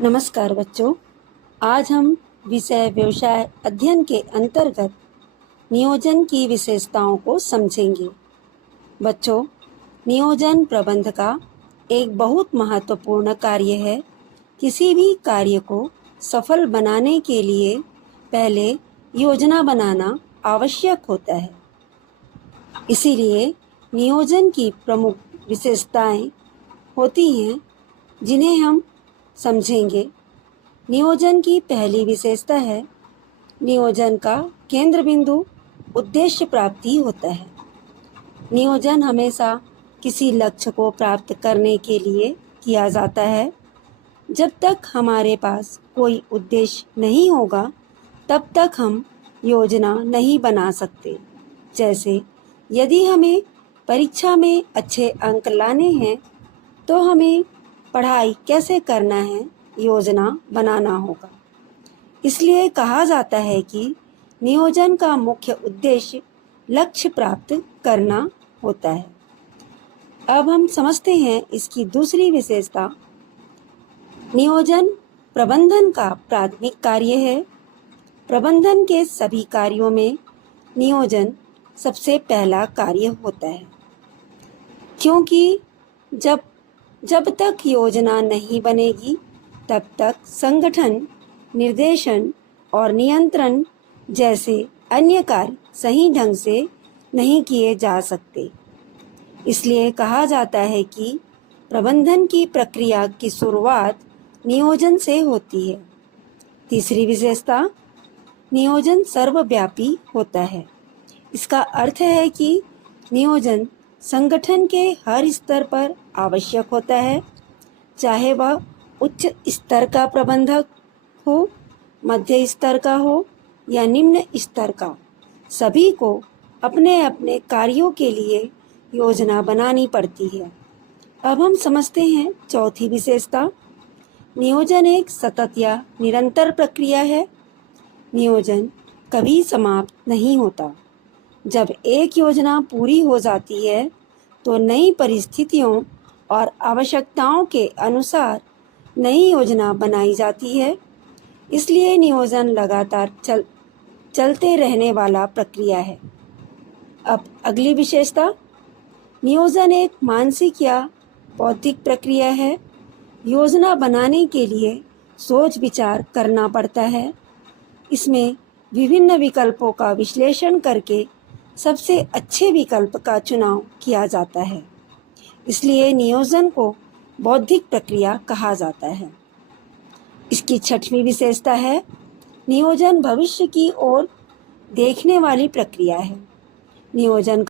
नमस्कार बच्चों, आज हम विषय व्यवसाय अध्ययन के अंतर्गत नियोजन की विशेषताओं को समझेंगे। बच्चों, नियोजन प्रबंध का एक बहुत महत्वपूर्ण कार्य है। किसी भी कार्य को सफल बनाने के लिए पहले योजना बनाना आवश्यक होता है। इसीलिए नियोजन की प्रमुख विशेषताएं होती हैं जिन्हें हम समझेंगे। नियोजन की पहली विशेषता है, नियोजन का केंद्र बिंदु उद्देश्य प्राप्ति होता है। नियोजन हमेशा किसी लक्ष्य को प्राप्त करने के लिए किया जाता है। जब तक हमारे पास कोई उद्देश्य नहीं होगा, तब तक हम योजना नहीं बना सकते। जैसे यदि हमें परीक्षा में अच्छे अंक लाने हैं, तो हमें पढ़ाई कैसे करना है, योजना बनाना होगा। इसलिए कहा जाता है कि नियोजन का मुख्य उद्देश्य लक्ष्य प्राप्त करना होता है। अब हम समझते हैं इसकी दूसरी विशेषता। नियोजन प्रबंधन का प्राथमिक कार्य है। प्रबंधन के सभी कार्यों में नियोजन सबसे पहला कार्य होता है, क्योंकि जब तक योजना नहीं बनेगी, तब तक संगठन, निर्देशन और नियंत्रण जैसे अन्य कार्य सही ढंग से नहीं किए जा सकते। इसलिए कहा जाता है कि प्रबंधन की प्रक्रिया की शुरुआत नियोजन से होती है। तीसरी विशेषता, नियोजन सर्वव्यापी होता है। इसका अर्थ है कि नियोजन संगठन के हर स्तर पर आवश्यक होता है, चाहे वह उच्च स्तर का प्रबंधक हो, मध्य स्तर का हो या निम्न स्तर का। सभी को अपने अपने कार्यों के लिए योजना बनानी पड़ती है। अब हम समझते हैं चौथी विशेषता। नियोजन एक सतत या निरंतर प्रक्रिया है। नियोजन कभी समाप्त नहीं होता। जब एक योजना पूरी हो जाती है, तो नई परिस्थितियों और आवश्यकताओं के अनुसार नई योजना बनाई जाती है। इसलिए नियोजन लगातार चलते रहने वाला प्रक्रिया है। अब अगली विशेषता, नियोजन एक मानसिक या बौद्धिक प्रक्रिया है। योजना बनाने के लिए सोच विचार करना पड़ता है। इसमें विभिन्न विकल्पों का विश्लेषण करके सबसे अच्छे विकल्प का चुनाव किया जाता है। इसलिए नियोजन को बौद्धिक प्रक्रिया कहा जाता है। इसकी छठवीं विशेषता है, नियोजन भविष्य की ओर देखने वाली प्रक्रिया है। नियोजन